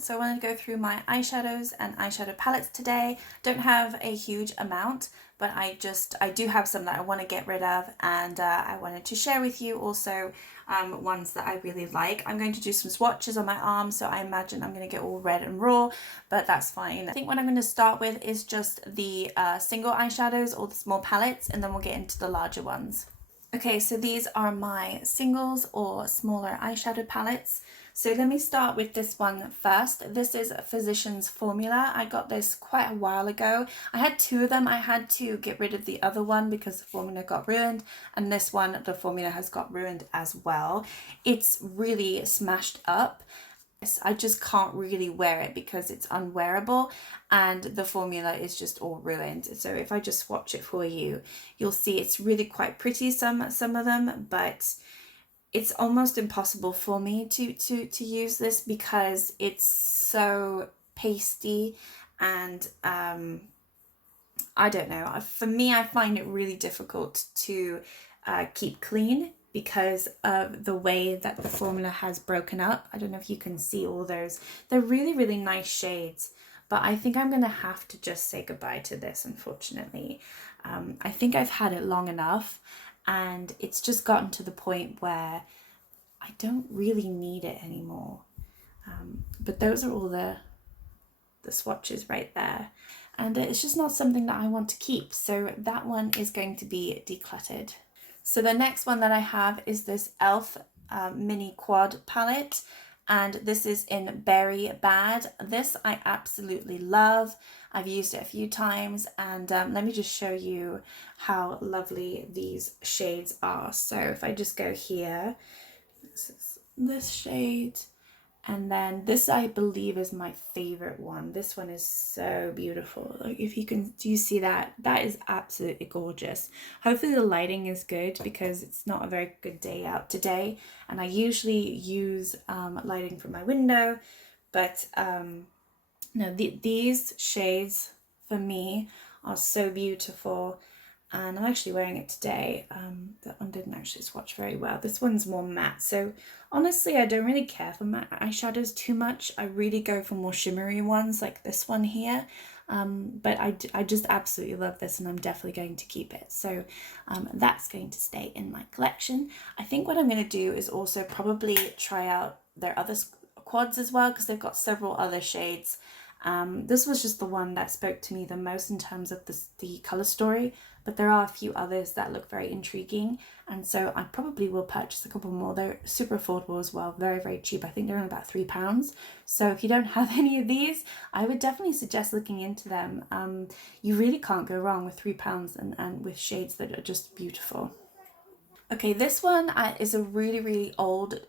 So I wanted to go through my eyeshadows and eyeshadow palettes today. Don't have a huge amount, but I do have some that I want to get rid of, and I wanted to share with you also ones that I really like. I'm going to do some swatches on my arm, so I imagine I'm going to get all red and raw, but that's fine. I think what I'm going to start with is just the single eyeshadows or the small palettes, and then we'll get into the larger ones. Okay, so these are my singles or smaller eyeshadow palettes. So let me start with this one first. This is Physicians Formula. I got this quite a while ago. I had two of them. I had to get rid of the other one because the formula got ruined, and this one, the formula has got ruined as well. It's really smashed up. I just can't really wear it because it's unwearable and the formula is just all ruined. So if I just swatch it for you, you'll see it's really quite pretty, some of them, but it's almost impossible for me to use this because it's so pasty and I don't know. For me, I find it really difficult to keep clean because of the way that the formula has broken up. I don't know if you can see all those. They're really, really nice shades, but I think I'm going to have to just say goodbye to this, unfortunately. I think I've had it long enough, and it's just gotten to the point where I don't really need it anymore. But those are all the swatches right there. And it's just not something that I want to keep. So that one is going to be decluttered. So the next one that I have is this e.l.f. Mini Quad palette. And this is in Berry Bad. This I absolutely love. I've used it a few times, and let me just show you how lovely these shades are. So if I just go here, this is this shade, and then this I believe is my favorite one. This one is so beautiful. Like, if you can, do you see that? That is absolutely gorgeous. Hopefully the lighting is good because it's not a very good day out today, and I usually use lighting from my window, but no, these shades for me are so beautiful. And I'm actually wearing it today. That one didn't actually swatch very well. This one's more matte. So honestly, I don't really care for matte eyeshadows too much. I really go for more shimmery ones like this one here. But I just absolutely love this, and I'm definitely going to keep it. So that's going to stay in my collection. I think what I'm going to do is also probably try out their other quads as well, because they've got several other shades. This was just the one that spoke to me the most in terms of the color story, but there are a few others that look very intriguing, and so I probably will purchase a couple more. They're super affordable as well, very, very cheap. I think they're only about £3. So if you don't have any of these, I would definitely suggest looking into them. You really can't go wrong with £3 and with shades that are just beautiful. Okay, this one is a really, really old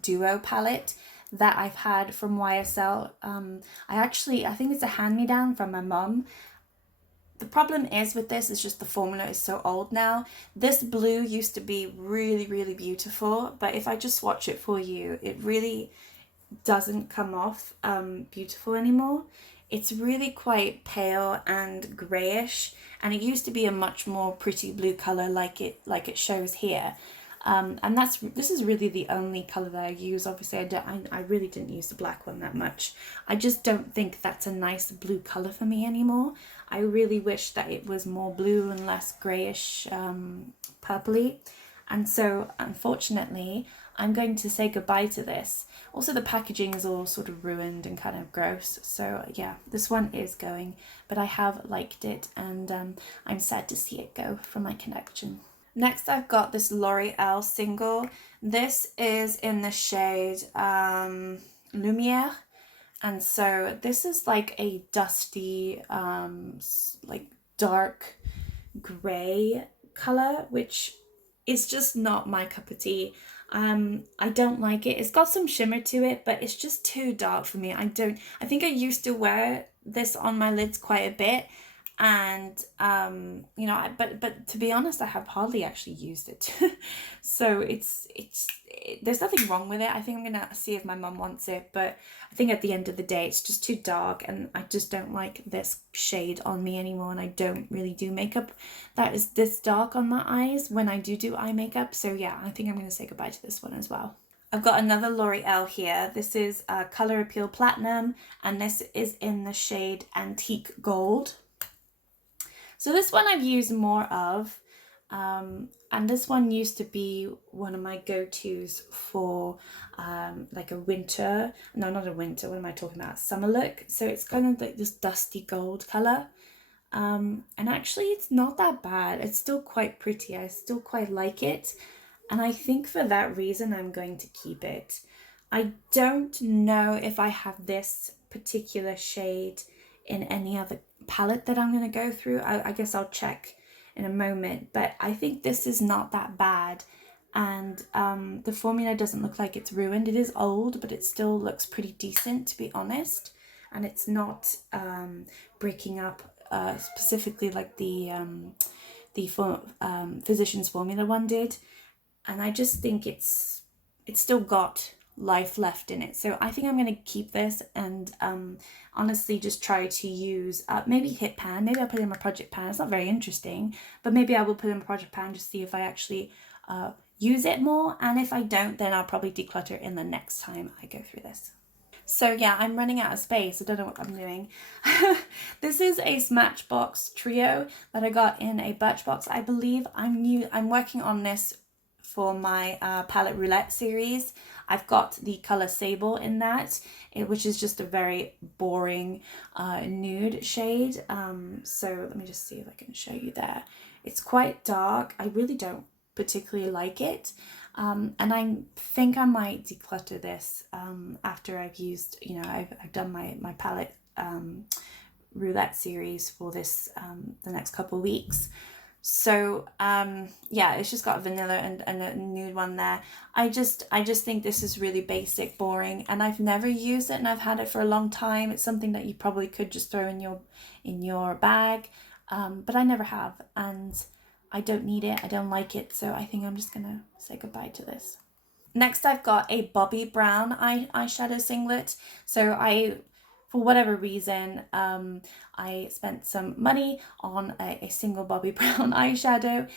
duo palette that I've had from YSL. I think it's a hand-me-down from my mum. The problem is with this is just the formula is so old now. This blue used to be really, really beautiful, but if I just swatch it for you, it really doesn't come off beautiful anymore. It's really quite pale and grayish, and it used to be a much more pretty blue color like it shows here. And this is really the only color that I use. Obviously, I really didn't use the black one that much. I just don't think that's a nice blue color for me anymore. I really wish that it was more blue and less grayish, purpley. And so, unfortunately, I'm going to say goodbye to this. Also, the packaging is all sort of ruined and kind of gross. So yeah, this one is going, but I have liked it, and I'm sad to see it go from my collection. Next, I've got this L'Oreal single. This is in the shade Lumiere. And so this is like a dusty, like dark gray color, which is just not my cup of tea. I don't like it. It's got some shimmer to it, but it's just too dark for me. I think I used to wear this on my lids quite a bit, and you know, but to be honest, I have hardly actually used it. So there's nothing wrong with it. I think I'm gonna see if my mum wants it, but I think at the end of the day it's just too dark, and I just don't like this shade on me anymore, and I don't really do makeup that is this dark on my eyes when I do eye makeup. So yeah, I think I'm gonna say goodbye to this one as well. I've got another L'Oreal here. This is Color Appeal Platinum, and this is in the shade Antique Gold. So this one I've used more of, and this one used to be one of my go-tos for like a winter, no, not a winter, what am I talking about? Summer look. So it's kind of like this dusty gold color. And actually it's not that bad. It's still quite pretty. I still quite like it. And I think for that reason, I'm going to keep it. I don't know if I have this particular shade in any other palette that I'm going to go through. I guess I'll check in a moment, but I think this is not that bad. And the formula doesn't look like it's ruined. It is old, but it still looks pretty decent, to be honest. And it's not breaking up specifically like the Physicians Formula one did. And I just think it's still got life left in it. So I think I'm going to keep this and honestly just try to use maybe Hit Pan. Maybe I'll put it in my project pan. It's not very interesting, but maybe I will put it in my project pan to see if I actually use it more. And if I don't, then I'll probably declutter in the next time I go through this. So yeah, I'm running out of space. I don't know what I'm doing. This is a Smashbox Trio that I got in a Birchbox. I believe I'm working on this for my palette roulette series. I've got the color Sable in that, which is just a very boring nude shade. So let me just see if I can show you there. It's quite dark. I really don't particularly like it. And I think I might declutter this after I've used, I've done my palette roulette series for this the next couple of weeks. So yeah, it's just got vanilla and a nude one there. I just think this is really basic, boring, and I've never used it, and I've had it for a long time. It's something that you probably could just throw in your bag, but I never have, and I don't need it. I don't like it, so I think I'm just gonna say goodbye to this. Next, I've got a Bobbi Brown eyeshadow singlet. So for whatever reason, I spent some money on a single Bobbi Brown eyeshadow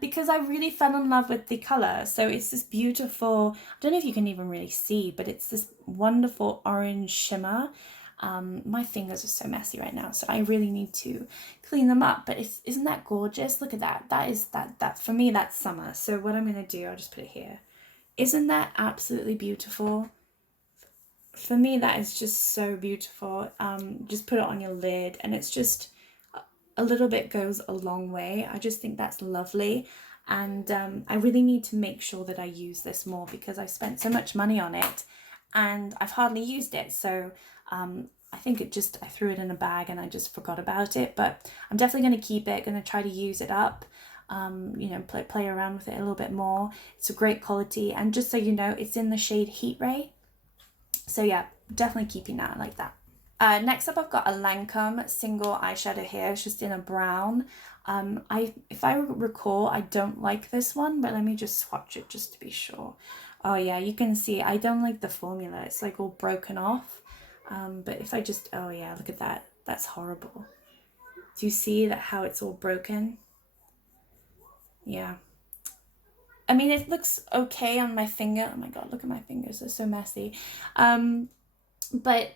because I really fell in love with the color. So it's this beautiful, I don't know if you can even really see, but it's this wonderful orange shimmer. My fingers are so messy right now, so I really need to clean them up, but isn't that gorgeous? Look at that. That for me, that's summer. So what I'm going to do, I'll just put it here. Isn't that absolutely beautiful? For me, that is just so beautiful. Just put it on your lid, and it's just a little bit goes a long way. I just think that's lovely, and I really need to make sure that I use this more because I spent so much money on it and I've hardly used it. So I think I threw it in a bag and I just forgot about it, but I'm definitely going to keep it, going to try to use it up, play around with it a little bit more. It's a great quality, and just so you know, it's in the shade Heat Ray. So yeah, definitely keeping that like that. Next up, I've got a Lancome single eyeshadow here. It's just in a brown. If I recall, I don't like this one, but let me just swatch it just to be sure. Oh yeah, you can see I don't like the formula. It's like all broken off. But if I just, oh yeah, look at that. That's horrible. Do you see that how it's all broken? Yeah. I mean, it looks okay on my finger. Oh my god, look at my fingers. They're so messy. But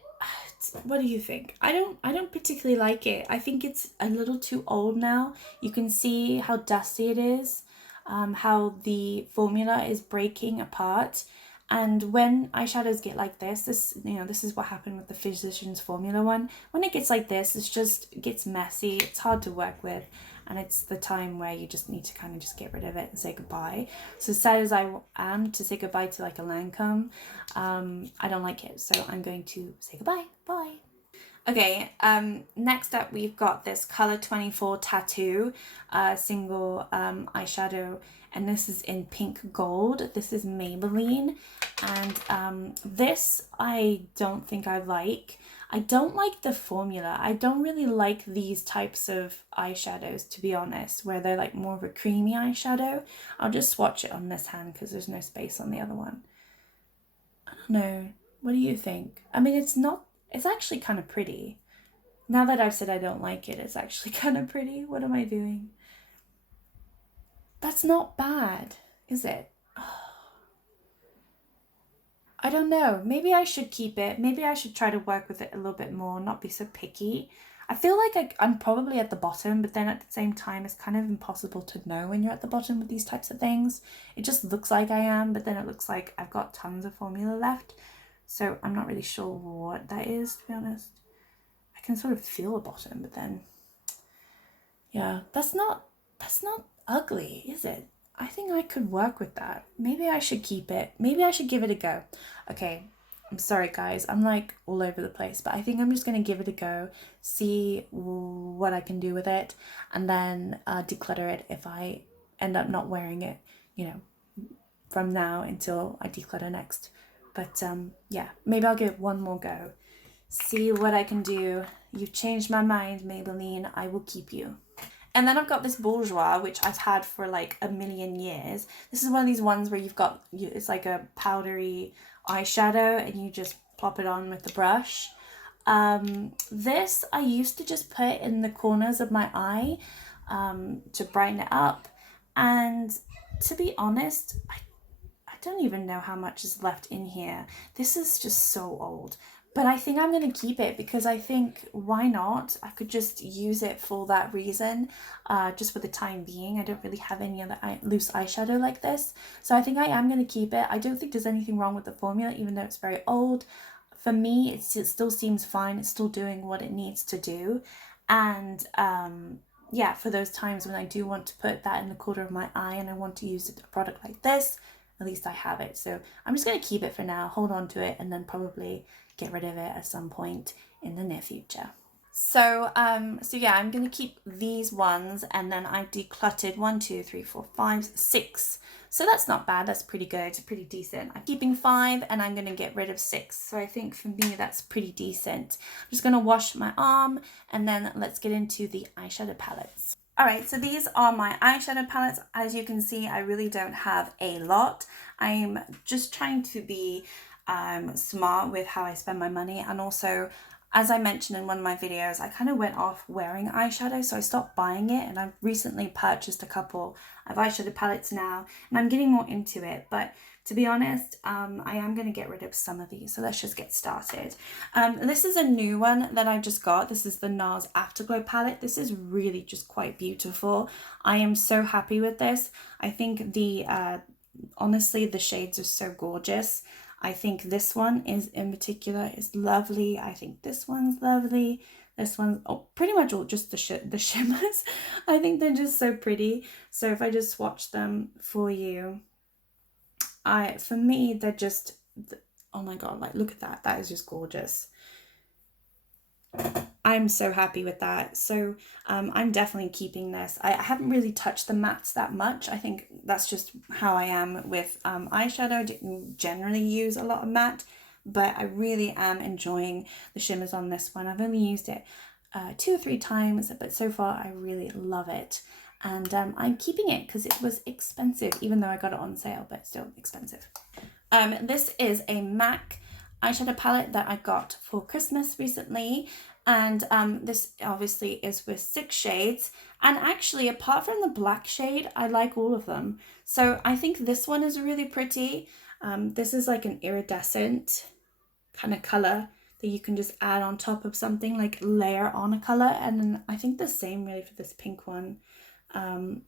what do you think? I don't particularly like it. I think it's a little too old now. You can see how dusty it is, how the formula is breaking apart. And when eyeshadows get like this is what happened with the Physicians Formula one. When it gets like this, it gets messy. It's hard to work with, and it's the time where you just need to kind of just get rid of it and say goodbye. So sad as I am to say goodbye to like a Lancome, I don't like it, so I'm going to say goodbye. Bye. Okay, next up we've got this Color 24 Tattoo single eyeshadow, and this is in pink gold. This is Maybelline, and this I don't think I like. I don't like the formula. I don't really like these types of eyeshadows, to be honest, where they're like more of a creamy eyeshadow. I'll just swatch it on this hand because there's no space on the other one. I don't know. What do you think? I mean, it's actually kind of pretty. Now that I've said I don't like it, it's actually kind of pretty. What am I doing? That's not bad, is it? I don't know. Maybe I should keep it. Maybe I should try to work with it a little bit more, not be so picky. I feel like I'm probably at the bottom, but then at the same time, it's kind of impossible to know when you're at the bottom with these types of things. It just looks like I am, but then it looks like I've got tons of formula left. So I'm not really sure what that is, to be honest. I can sort of feel the bottom, but then, yeah, that's not ugly, is it? I think I could work with that. Maybe I should keep it. Maybe I should give it a go. Okay, I'm sorry guys, I'm like all over the place, but I think I'm just gonna give it a go, see what I can do with it, and then declutter it if I end up not wearing it, you know, from now until I declutter next. But yeah, maybe I'll give it one more go, see what I can do. You've changed my mind, Maybelline. I will keep you. And then I've got this Bourjois, which I've had for like a million years. This is one of these ones where it's like a powdery eyeshadow and you just plop it on with the brush. This I used to just put in the corners of my eye to brighten it up. And to be honest, I don't even know how much is left in here. This is just so old. But I think I'm going to keep it because I think, why not? I could just use it for that reason, just for the time being. I don't really have any other loose eyeshadow like this. So I think I am going to keep it. I don't think there's anything wrong with the formula, even though it's very old. For me, it still seems fine. It's still doing what it needs to do. And yeah, for those times when I do want to put that in the corner of my eye and I want to use a product like this, at least I have it. So I'm just going to keep it for now, hold on to it, and then probably get rid of it at some point in the near future. So yeah, I'm going to keep these ones, and then I decluttered 1, 2, 3, 4, 5, 6. So that's not bad. That's pretty good, pretty decent. I'm keeping 5 and I'm going to get rid of 6. So I think for me that's pretty decent. I'm just going to wash my arm and then let's get into the eyeshadow palettes. Alright, so these are my eyeshadow palettes. As you can see, I really don't have a lot. I'm just trying to be smart with how I spend my money, and also, as I mentioned in one of my videos, I kind of went off wearing eyeshadow, so I stopped buying it, and I've recently purchased a couple of eyeshadow palettes now, and I'm getting more into it, but to be honest, I am going to get rid of some of these, so let's just get started. This is a new one that I just got. This is the NARS Afterglow palette. This is really just quite beautiful. I am so happy with this. I think honestly, the shades are so gorgeous. I think this one in particular is lovely. I think this one's lovely. This one's pretty much all just the shimmers. I think they're just so pretty. So if I just swatch them for you, for me, they're just, oh my god, like look at that. That is just gorgeous. I'm so happy with that. So I'm definitely keeping this. I haven't really touched the mattes that much. I think that's just how I am with eyeshadow. I didn't generally use a lot of matte, but I really am enjoying the shimmers on this one. I've only used it 2 or 3 times, but so far I really love it. And I'm keeping it because it was expensive, even though I got it on sale, but still expensive. This is a MAC eyeshadow palette that I got for Christmas recently, and this obviously is with 6 shades, and actually apart from the black shade, I like all of them. So I think this one is really pretty. This is like an iridescent kind of color that you can just add on top of something, like layer on a color, and then I think the same really for this pink one.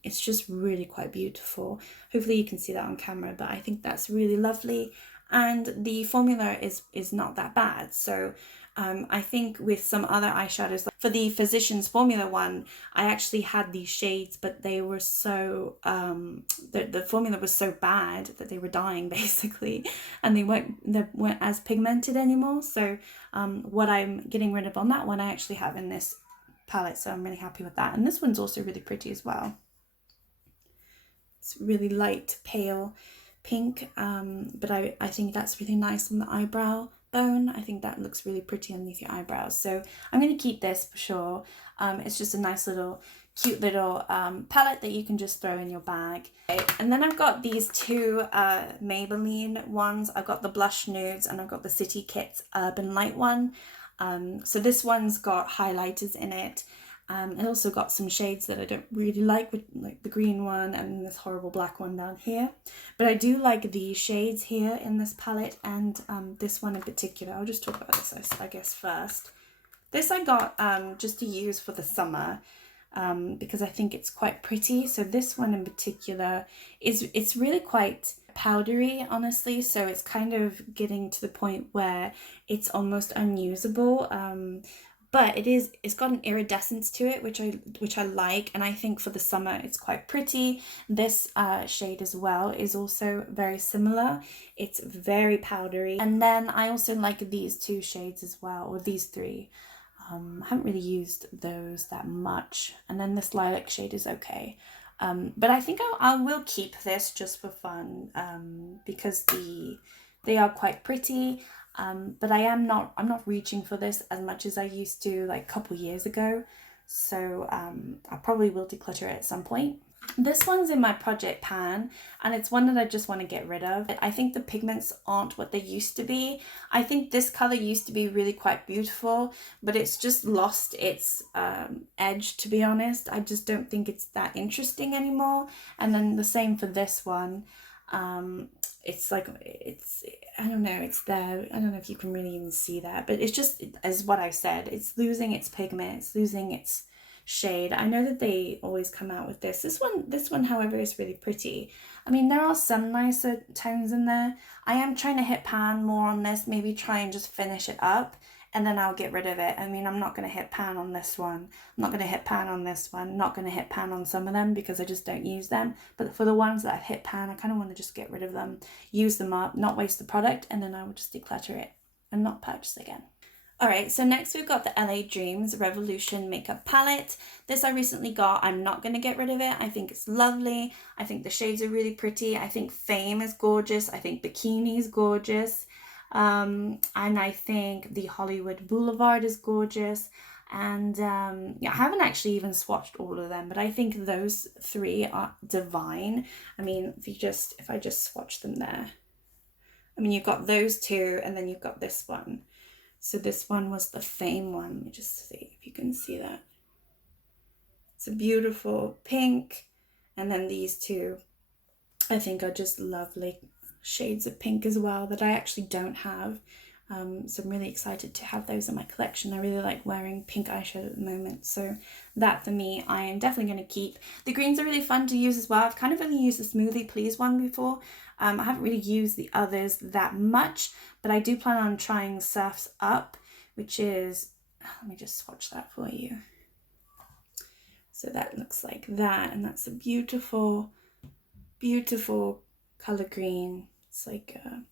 It's just really quite beautiful. Hopefully you can see that on camera, but I think that's really lovely, and the formula is not that bad. So I think with some other eyeshadows, like for the Physicians Formula one, I actually had these shades, but they were so the formula was so bad that they were dying basically, and they weren't as pigmented anymore. So what I'm getting rid of on that one, I actually have in this palette, so I'm really happy with that. And this one's also really pretty as well. It's really light pale pink, but I think that's really nice on the eyebrow bone. I think that looks really pretty underneath your eyebrows, so I'm going to keep this for sure. It's just a nice little cute little palette that you can just throw in your bag. Okay. And then I've got these 2 Maybelline ones. I've got the Blush Nudes and I've got the City Kits Urban Light one. So this one's got highlighters in it, It also got some shades that I don't really like the green one and this horrible black one down here. But I do like these shades here in this palette, and this one in particular. I'll just talk about this, I guess, first. This I got just to use for the summer because I think it's quite pretty. So this one in particular it's really quite powdery, honestly. So it's kind of getting to the point where it's almost unusable. But it's got an iridescence to it, which I like, and I think for the summer it's quite pretty. This shade as well is also very similar. It's very powdery. And then I also like these two shades as well, or these three. I haven't really used those that much. And then this lilac shade is okay. But I think I will keep this just for fun because they are quite pretty. But I'm not reaching for this as much as I used to like a couple years ago. So I probably will declutter it at some point. This one's in my project pan, and it's one that I just want to get rid of. I think the pigments aren't what they used to be. I think this color used to be really quite beautiful, but it's just lost its edge, to be honest. I just don't think it's that interesting anymore. And then the same for this one. It's like, I don't know, it's there. I don't know if you can really even see that, but it's just, as what I said, it's losing its pigment, it's losing its shade. I know that they always come out with this. This one, however, is really pretty. I mean, there are some nicer tones in there. I am trying to hit pan more on this, maybe try and just finish it up, and then I'll get rid of it. I mean, I'm not going to hit pan on this one. I'm not going to hit pan on this one. I'm not going to hit pan on some of them because I just don't use them. But for the ones that I've hit pan, I kind of want to just get rid of them, use them up, not waste the product, and then I will just declutter it and not purchase again. Alright, so next we've got the LA Dreams Revolution Makeup Palette. This I recently got. I'm not going to get rid of it. I think it's lovely. I think the shades are really pretty. I think Fame is gorgeous. I think Bikini is gorgeous. And I think the Hollywood Boulevard is gorgeous. And yeah, I haven't actually even swatched all of them, but I think those three are divine. I mean, if I just swatch them there. I mean, you've got those two, and then you've got this one. So this one was the Fame one. Let me just see if you can see that. It's a beautiful pink. And then these two, I think, are just lovely shades of pink as well that I actually don't have. So I'm really excited to have those in my collection. I really like wearing pink eyeshadow at the moment. So that for me, I am definitely going to keep. The greens are really fun to use as well. I've kind of only used the Smoothie Please one before. I haven't really used the others that much, but I do plan on trying Surf's Up, which is, let me just swatch that for you. So that looks like that, and that's a beautiful, beautiful color green. It's like a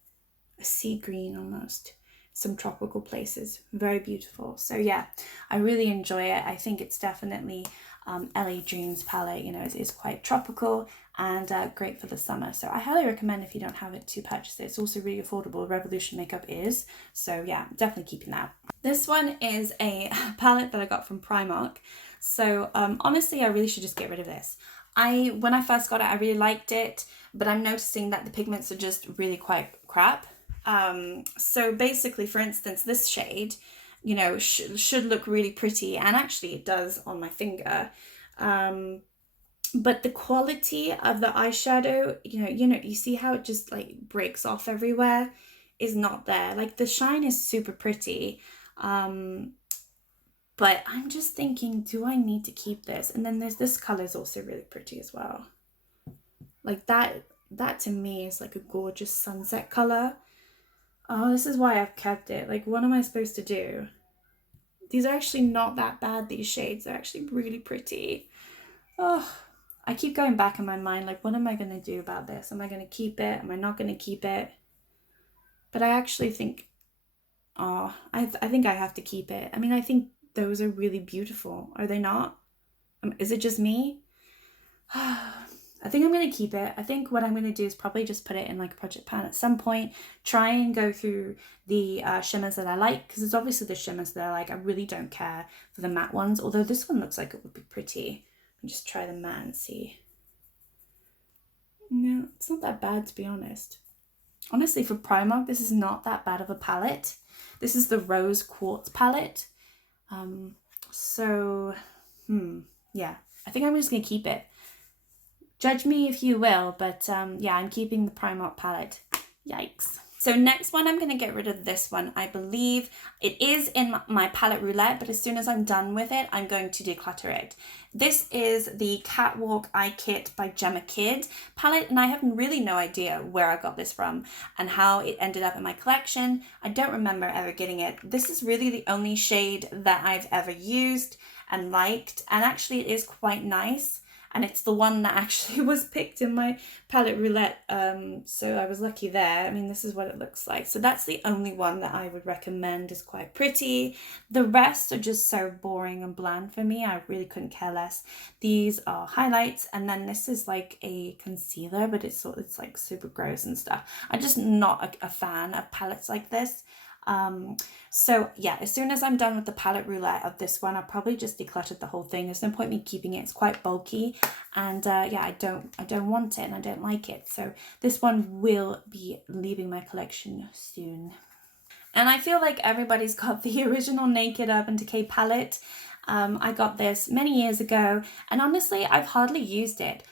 sea green almost. Some tropical places, very beautiful. So yeah, I really enjoy it. I think it's definitely LA Dreams palette, you know, it's quite tropical and great for the summer. So I highly recommend, if you don't have it, to purchase it. It's also really affordable. Revolution Makeup is. So yeah, definitely keeping that. This one is a palette that I got from Primark. So honestly, I really should just get rid of this. When I first got it, I really liked it, but I'm noticing that the pigments are just really quite crap. So basically, for instance, this shade, you know, should look really pretty, and actually it does on my finger. But the quality of the eyeshadow, you see how it just like breaks off everywhere, is not there. Like the shine is super pretty. But I'm just thinking, do I need to keep this? And then this color is also really pretty as well. Like that to me is like a gorgeous sunset color. Oh, this is why I've kept it. Like, what am I supposed to do? These are actually not that bad, these shades. They're actually really pretty. Oh, I keep going back in my mind, like, what am I going to do about this? Am I going to keep it? Am I not going to keep it? But I actually think, I think I have to keep it. I mean, I think those are really beautiful. Are they not? Is it just me? I think I'm going to keep it. I think what I'm going to do is probably just put it in like a project pan at some point. Try and go through the shimmers that I like, because it's obviously the shimmers that I like. I really don't care for the matte ones, although this one looks like it would be pretty. I'll just try the matte and see. No, it's not that bad, to be honest. Honestly, for Primark, this is not that bad of a palette. This is the Rose Quartz palette. So Yeah, I think I'm just going to keep it. Judge me if you will, but yeah, I'm keeping the Primark palette. Yikes. So next one, I'm going to get rid of this one. I believe it is in my palette roulette, but as soon as I'm done with it, I'm going to declutter it. This is the Catwalk Eye Kit by Gemma Kid palette, and I have really no idea where I got this from and how it ended up in my collection. I don't remember ever getting it. This is really the only shade that I've ever used and liked, and actually it is quite nice. And it's the one that actually was picked in my palette roulette, so I was lucky there. I mean, this is what it looks like. So that's the only one that I would recommend. Is quite pretty. The rest are just so boring and bland for me. I really couldn't care less. These are highlights, and then this is like a concealer, but it's like super gross and stuff. I'm just not a fan of palettes like this. So yeah, as soon as I'm done with the palette roulette of this one, I'll probably just declutter the whole thing. There's no point me keeping it. It's quite bulky, and yeah, I don't want it and I don't like it. So this one will be leaving my collection soon. And I feel like everybody's got the original Naked Urban Decay palette. I got this many years ago, and honestly, I've hardly used it.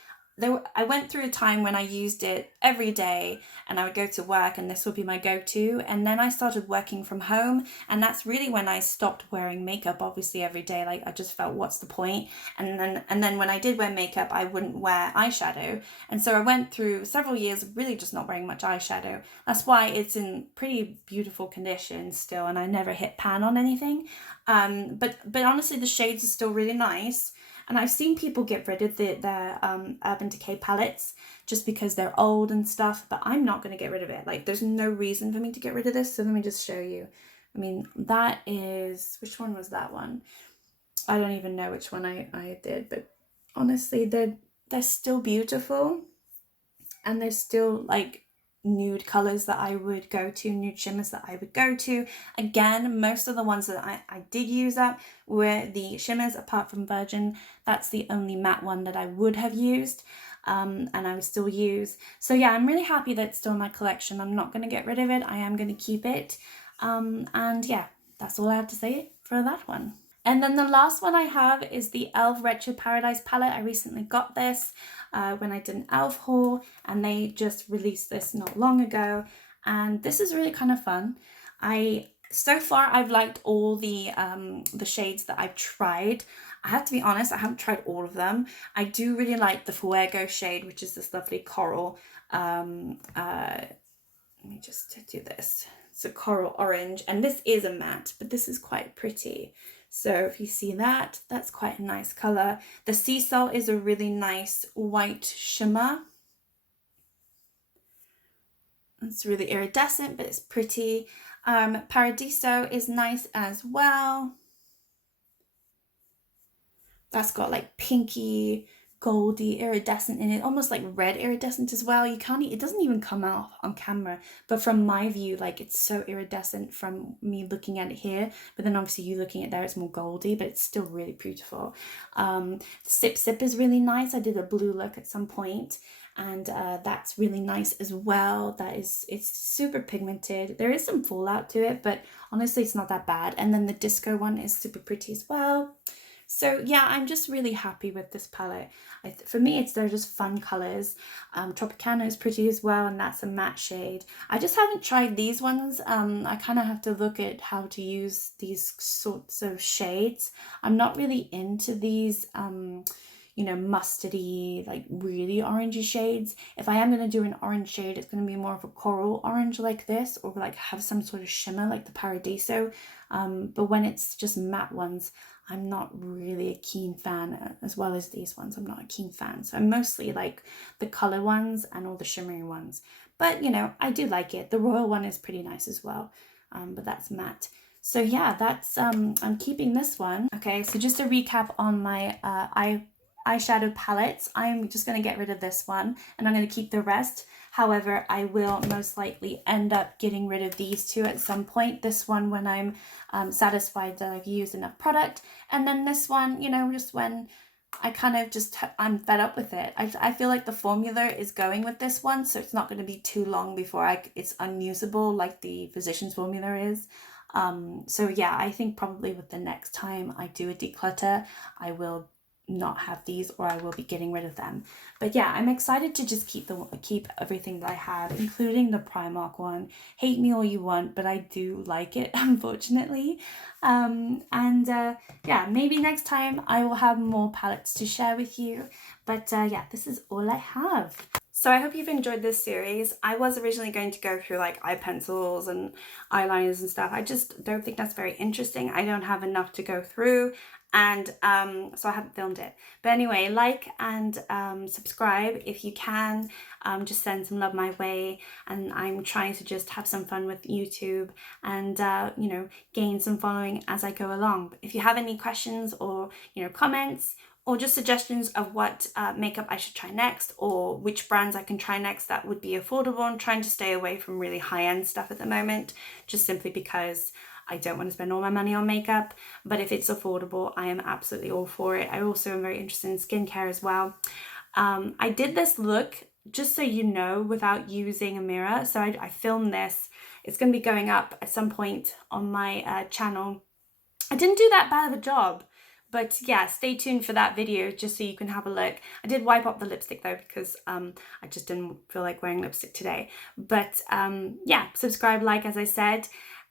I went through a time when I used it every day, and I would go to work and this would be my go-to, and then I started working from home, and that's really when I stopped wearing makeup obviously every day. Like, I just felt, what's the point? And then when I did wear makeup, I wouldn't wear eyeshadow, and so I went through several years of really just not wearing much eyeshadow. That's why it's in pretty beautiful condition still, and I never hit pan on anything. But honestly, the shades are still really nice. And I've seen people get rid of their Urban Decay palettes just because they're old and stuff, but I'm not going to get rid of it. Like, there's no reason for me to get rid of this, so let me just show you. I mean, that is, which one was that one? I don't even know which one I did, but honestly, they're still beautiful, and they're still like nude colors that I would go to, nude shimmers that I would go to. Again, most of the ones that I did use up were the shimmers, apart from Virgin. That's the only matte one that I would have used, and I would still use. So yeah, I'm really happy that it's still in my collection. I'm not going to get rid of it. I am going to keep it. And yeah, that's all I have to say for that one. And then the last one I have is the e.l.f. Retro Paradise palette. I recently got this when I did an e.l.f. haul, and they just released this not long ago. And this is really kind of fun. So far I've liked all the shades that I've tried. I have to be honest, I haven't tried all of them. I do really like the Fuego shade, which is this lovely coral. Let me just do this. It's a coral orange, and this is a matte, but this is quite pretty. So if you see that, that's quite a nice color. The Sea Salt is a really nice white shimmer. It's really iridescent, but it's pretty. Paradiso is nice as well. That's got like pinky, goldy, iridescent in it, almost like red iridescent as well. It doesn't even come out on camera, but from my view, like, it's so iridescent from me looking at it here, but then obviously you looking at it there, it's more goldy, but it's still really beautiful. Sip Sip is really nice. I did a blue look at some point, and that's really nice as well. It's super pigmented. There is some fallout to it, but honestly it's not that bad. And then the Disco one is super pretty as well. So yeah, I'm just really happy with this palette. For me, they're just fun colors. Tropicana is pretty as well, and that's a matte shade. I just haven't tried these ones. I kind of have to look at how to use these sorts of shades. I'm not really into these, you know, mustardy, like really orangey shades. If I am going to do an orange shade, it's going to be more of a coral orange like this, or like have some sort of shimmer like the Paradiso. But when it's just matte ones, I'm not really a keen fan, as well as these ones. I'm not a keen fan. So I mostly like the color ones and all the shimmery ones. But, you know, I do like it. The royal one is pretty nice as well, but that's matte. So yeah, that's I'm keeping this one. Okay, so just a recap on my eyeshadow palettes. I'm just going to get rid of this one, and I'm going to keep the rest. However, I will most likely end up getting rid of these two at some point. This one when I'm satisfied that I've used enough product, and then this one, you know, just when I kind of I'm fed up with it. I feel like the formula is going with this one, so it's not going to be too long before it's unusable like the Physicians formula is. So yeah, I think probably with the next time I do a declutter, I will not have these, or I will be getting rid of them. But yeah, I'm excited to just keep everything that I have, including the Primark one. Hate me all you want, but I do like it, unfortunately. Yeah, maybe next time I will have more palettes to share with you. But yeah, this is all I have. So I hope you've enjoyed this series. I was originally going to go through like eye pencils and eyeliners and stuff. I just don't think that's very interesting. I don't have enough to go through, and so I haven't filmed it. But anyway, like and subscribe if you can. Just send some love my way, and I'm trying to just have some fun with YouTube and you know, gain some following as I go along. But if you have any questions or, you know, comments, or just suggestions of what makeup I should try next, or which brands I can try next that would be affordable. I'm trying to stay away from really high-end stuff at the moment, just simply because I don't want to spend all my money on makeup. But if it's affordable, I am absolutely all for it. I also am very interested in skincare as well. I did this look, just so you know, without using a mirror. So I filmed this. It's going to be going up at some point on my channel. I didn't do that bad of a job. But yeah, stay tuned for that video just so you can have a look. I did wipe up the lipstick though, because I just didn't feel like wearing lipstick today. But yeah, subscribe, like, as I said.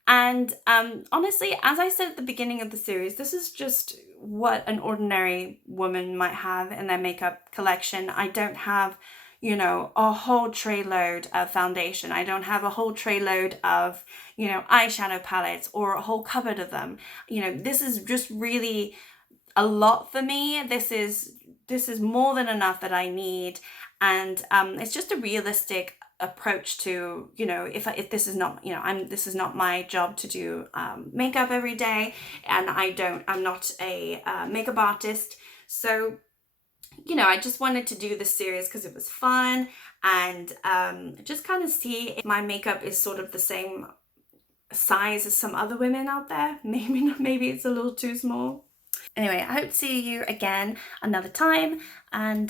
And honestly, as I said at the beginning of the series, this is just what an ordinary woman might have in their makeup collection. I don't have, you know, a whole tray load of foundation. I don't have a whole tray load of, you know, eyeshadow palettes or a whole cupboard of them. You know, this is just really a lot for me. This is more than enough that I need, and it's just a realistic approach to, you know, if this is not, you know, this is not my job to do makeup every day, and I'm not a makeup artist. So, you know, I just wanted to do this series because it was fun, and just kind of see if my makeup is sort of the same size as some other women out there. Maybe not, maybe it's a little too small. Anyway, I hope to see you again another time, and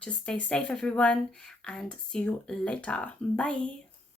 just stay safe, everyone, and see you later. Bye.